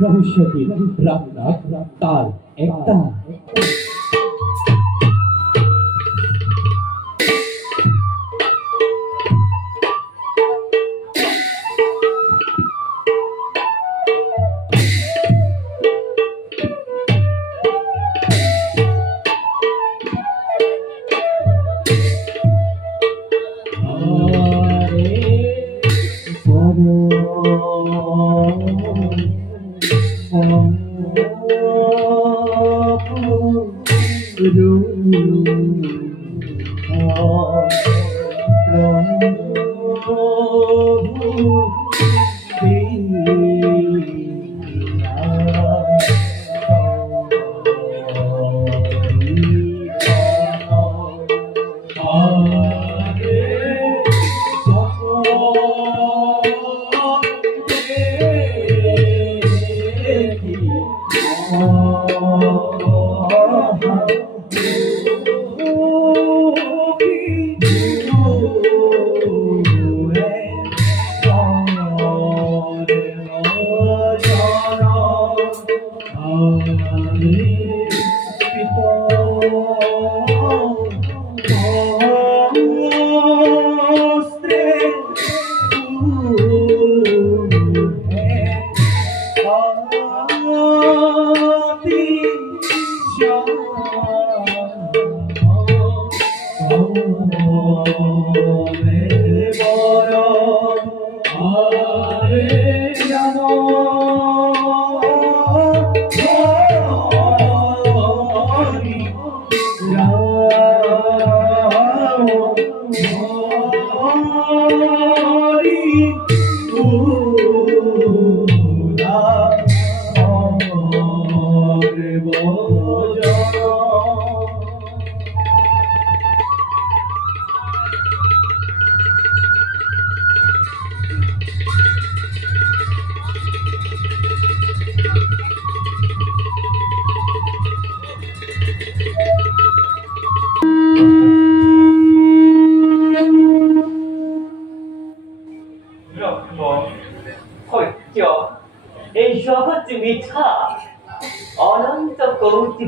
भविष्यति रत्न ताल एकता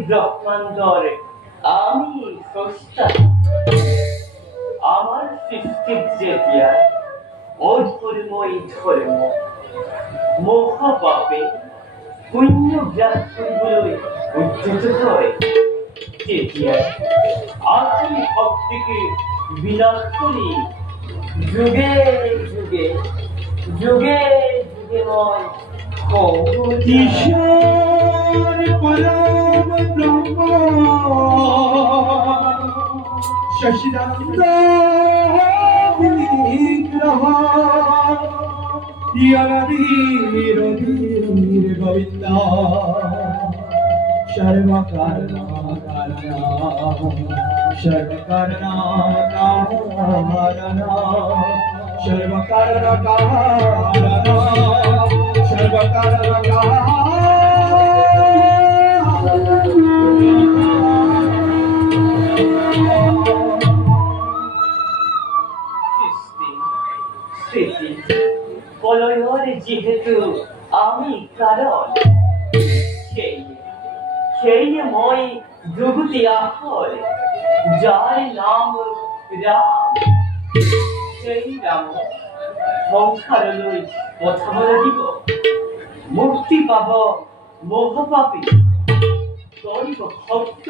ব্রহ্মাণ্ডরে আমি স্রষ্টা আমার সৃষ্টির যেতিয়া অধর্মই ধর্ম মহাপাপে পুণ্য গ্রাস কৰিবলৈ উদ্যত হয় তেতিয়া আসলি ভক্তিকে বিনাশ কৰি যুগে যুগে যুগে যুগে মই ईश्वर परम ब्रह्म शशिनंद विग्रह यगधीर धीर गोविंद सर्वकारणा सर्वकारणा सर्वकारणा যেহেতু আমি কারণ সেই মই জগতি আহর যার নাম রাম সেই রাম সংসার লই কথা বলে দিব মুক্তি পাব মোহপাপী করিব ভক্ত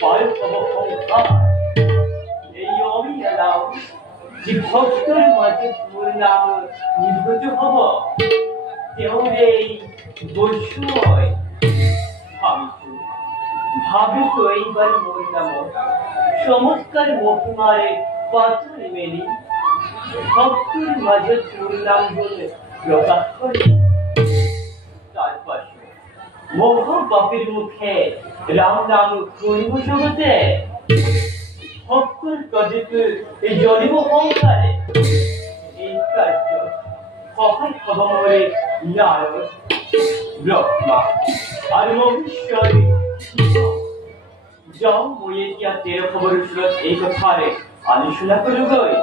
পায় পাব সংসার এই আমি এলাও যে ভক্তের মাঝে তোর নাম নির্গত হব তেউরে বৈষ্ণয় ভাবিস এইবার মোর নাম চমৎকার মহিমারে পাথর মেলি ভক্তের মাঝে তোর নাম বলে প্রকাশ করি তার পাশে মোহপাপীর মুখে রাম নাম করিব জগতে ভক্তের কাজে এই জনিব সংসারে এই কার্য সহায় খবরে নারদ ব্রহ্মা আর মহেশ্বরী যাও মই এতিয়া তেৰ খবৰ ওচৰত এই কথাৰে আলোচনা কৰোঁগৈ